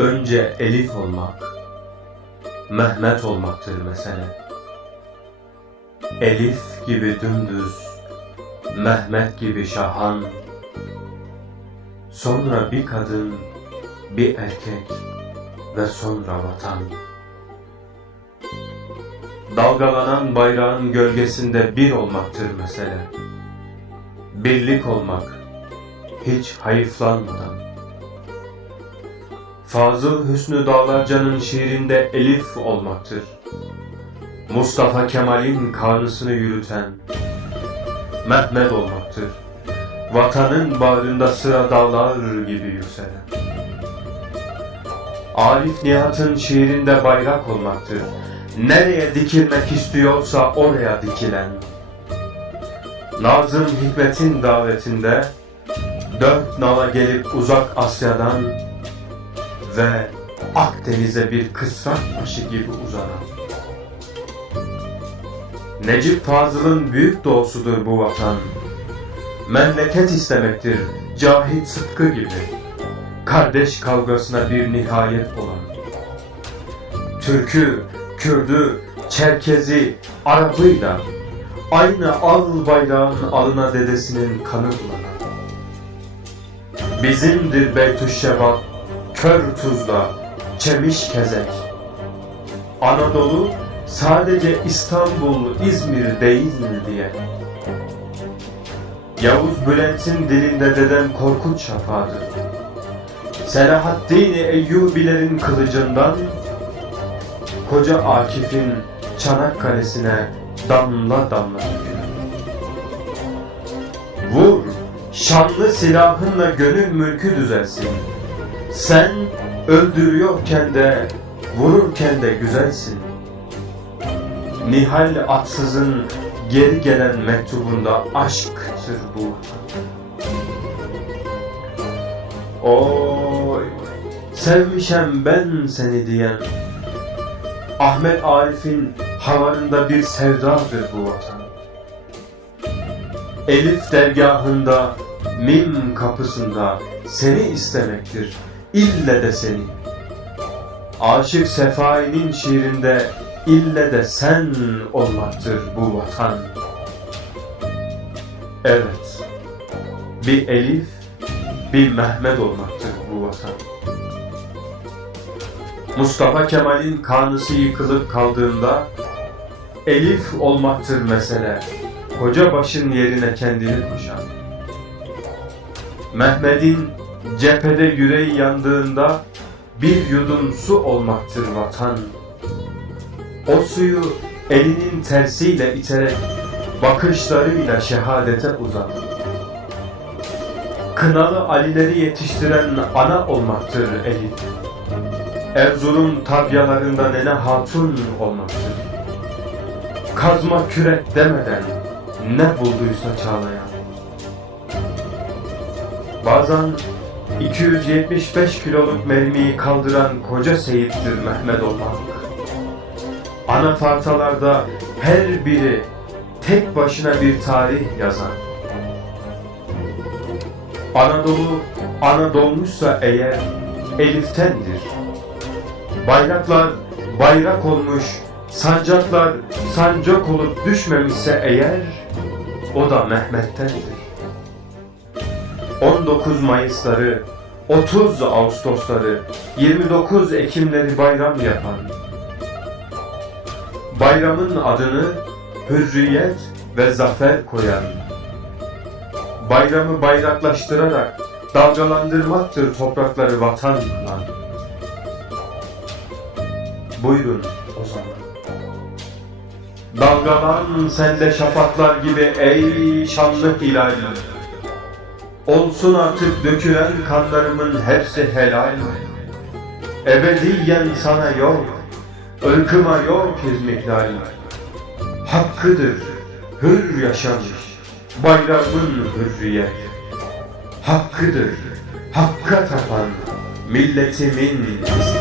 Önce Elif olmak, Mehmet olmaktır mesele. Elif gibi dümdüz, Mehmet gibi şahan, sonra bir kadın, bir erkek ve sonra vatan. Dalgalanan bayrağın gölgesinde bir olmaktır mesele. Birlik olmak, hiç hayıflanmadan. Fazıl Hüsnü Dağlarca'nın şiirinde elif olmaktır. Mustafa Kemal'in karnısını yürüten Mehmet olmaktır. Vatanın bağrında sıra dağlar gibi yükselen. Arif Nihat'ın şiirinde bayrak olmaktır. Nereye dikilmek istiyorsa oraya dikilen. Nazım Hikmet'in davetinde dört nala gelip uzak Asya'dan ve Akdeniz'e bir kısrak başı gibi uzanan. Necip Fazıl'ın büyük doğusudur bu vatan. Memleket istemektir Cahit Sıtkı gibi. Kardeş kavgasına bir nihayet olan. Türk'ü, Kürd'ü, Çerkez'i, Arap'ıyla aynı al bayrağın alına dedesinin kanı bulanan. Bizimdir Beytüşşebat, Kör Tuzla, Çemiş Kezek. Anadolu sadece İstanbul, İzmir değil diye. Yavuz Bülent'in dilinde dedem Korkut Şafağı'dır. Selahaddin Eyyubilerin kılıcından, Koca Akif'in Çanakkale'sine damla damla. Vur, şanlı silahınla gönül mülkü düzelsin. Sen öldürüyorken de, vururken de güzelsin. Nihal Atsız'ın geri gelen mektubunda aşktır bu. Oy, sevmişem ben seni diyen Ahmet Arif'in havarında bir sevdadır bu vatan. Elif dergahında, mim kapısında seni istemektir, ille de seni. Aşık Sefai'nin şiirinde ille de sen olmaktır bu vatan. Evet, bir Elif, bir Mehmet olmaktır bu vatan. Mustafa Kemal'in karnısı yıkılıp kaldığında Elif olmaktır mesele. Koca başın yerine kendini koşan. Mehmet'in cephede yüreği yandığında bir yudum su olmaktır vatan. O suyu elinin tersiyle iterek bakışlarıyla şehadete uzan. Kınalı Alileri yetiştiren ana olmaktır Elif. Erzurum tabyalarında nene hatun olmaktır. Kazma kürek demeden ne bulduysa çağlayan. Bazen 275 kiloluk mermiyi kaldıran koca seyittir Mehmet olmak. Anafartalarda her biri tek başına bir tarih yazan. Anadolu Anadolmuşsa eğer Elif'tendir. Bayraklar bayrak olmuş, sancaklar sancak olup düşmemişse eğer o da Mehmet'tendir. 19 Mayısları, 30 Ağustosları, 29 Ekimleri bayram yapan, bayramın adını hürriyet ve zafer koyan, bayramı bayraklaştırarak dalgalandırmaktır toprakları vatan kılan. Buyurun o zaman. Dalgalan sende şafaklar gibi ey şanlı hilal. Olsun artık dökülen kanlarımın hepsi helal. Ebediyen sana yok, ırkıma yok izmihlal. Hakkıdır hür yaşamış bayramın hürriyet. Hakkıdır hakka tapan milletimin istiklal.